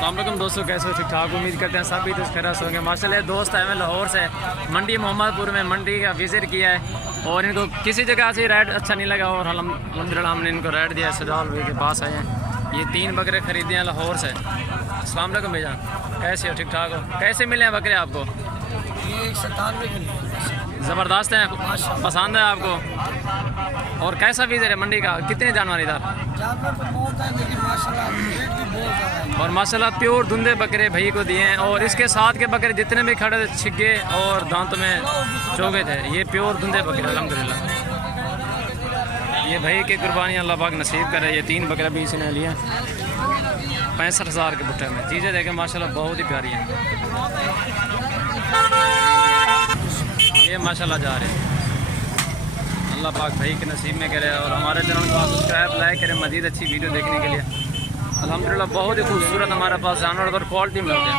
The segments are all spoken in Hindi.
अस्सलाम वालेकुम दोस्तों, कैसे हो? ठीक ठाक, उम्मीद करते हैं सभी दोस्त खैरियत होंगे। माशाल्लाह दोस्त आए हैं लाहौर से, मंडी मोहम्मदपुर में मंडी का विज़िट किया है और इनको किसी जगह से रेट अच्छा नहीं लगा और अल्हम्दुलिल्लाह हमने इनको रेट दिया। सजाल भाई के पास आए हैं, ये 3 बकरे ख़रीदे हैं लाहौर से। अस्सलाम वालेकुम भैया, कैसे हो? ठीक ठाक हो? कैसे मिले हैं बकरे आपको? ये 97 के लिए ज़बरदस्त हैं, पसंद है आपको? और कैसा विज़िट है मंडी का? कितने जानवर इधर? जानवर तो बहुत है लेकिन माशाल्लाह रेट भी बहुत ज़्यादा है। और माशाल्लाह प्योर धुंधे बकरे भई को दिए हैं और इसके साथ के बकरे जितने भी खड़े थे छिगे और दांत में चौगे थे, ये प्योर धुंधे बकरे अल्हम्दुलिल्लाह। ये भाई की कुर्बानी अल्लाह पाक नसीब करे। ये 3 बकरे भी इसने लिए 65,000 के बुट्टे में। चीज़ें देखें माशाल्लाह बहुत ही प्यारी हैं। ये माशाल्लाह जा रहे हैं, अल्लाह पाक भाई के नसीब में करे और हमारे चैनल को सब्सक्राइब लाइक करें मज़ीद अच्छी वीडियो देखने के लिए। अल्हम्दुलिल्लाह बहुत ही खूबसूरत हमारे पास जानवर और क्वालिटी मिलते हैं।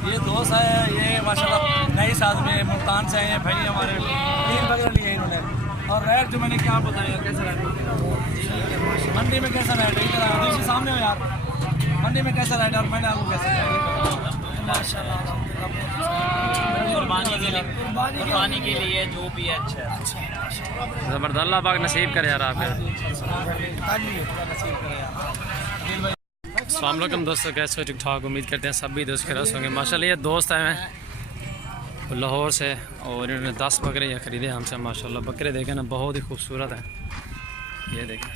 ये दोस्त है, ये माशाल्लाह नई साज में मुल्तान से हैं भाई हमारे। 3 बकरे लिए इन्होंने और रेट जो मैंने क्या बताया कैसा रेट मंडी में कैसा रेट है इधर से सामने हो यार। मंडी में कैसा रेट है और मैंने आपको कैसा माशाल्लाह कुर्बानी के लिए जो भी है अच्छा ज़बरदस्त, अल्लाह पाक नसीब करे यार आप। अस्सलाम वालेकुम दोस्तों, कैसे हो? ठीक ठाक, उम्मीद करते हैं सभी दोस्त खैरियत होंगे। माशाल्लाह ये दोस्त आए हैं लाहौर से और इन्होंने 10 बकरे ये ख़रीदे हमसे। माशाल्लाह बकरे देखें ना, बहुत ही खूबसूरत है। ये देखें,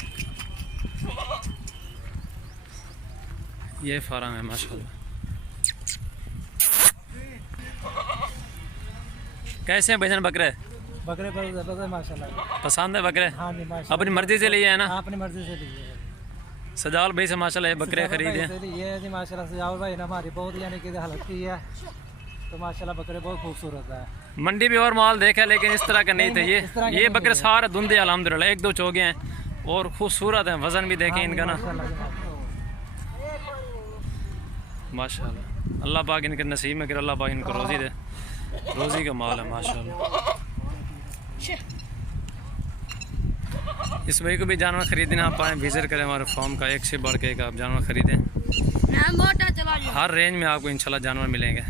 ये फार्म है माशाल्लाह। कैसे हैं भैया बकरे? बकरे पर माशाल्लाह पसंद है बकरे? हाँ जी माशाल्लाह, अपनी मर्ज़ी से लिए है ना? अपनी मर्ज़ी से लिए सजाल भाई से माशाल्लाह ये बकरे खरीदे हैं। ये जी माशाल्लाह सजावल भाई ने हमारी बहुत यानी कि हालत की है, तो माशाल्लाह बकरे बहुत खूबसूरत है। मंडी भी और माल देखा लेकिन इस तरह का नहीं थे। ये बकरे सारे धुंधे अल्हम्दुलिल्लाह, 1-2 चौगे हैं और खूबसूरत हैं। वज़न भी देखें इनका ना माशाल्लाह। अल्लाह पाक इनके नसीब में करे, अल्लाह पाक इनको रोज़ी दे, रोज़ी का माल है माशाल्लाह। इस भाई को भी जानवर खरीदना आप आए विज़िट करें हमारे फार्म का। एक से बढ़ के एक आप जानवर खरीदें, हर रेंज में आपको इंशाल्लाह जानवर मिलेंगे।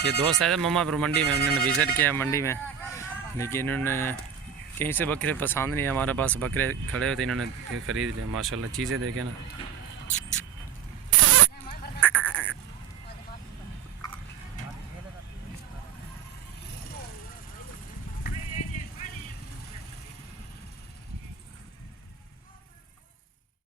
ये दोस्त आए थे मोहम्मदपुर मंडी में, उन्होंने विज़िट किया मंडी में, लेकिन इन्होंने कहीं से बकरे पसंद नहीं है। हमारे पास बकरे खड़े हुए थे, इन्होंने फिर ख़रीद लिया। माशाल्लाह चीज़ें देखें ना,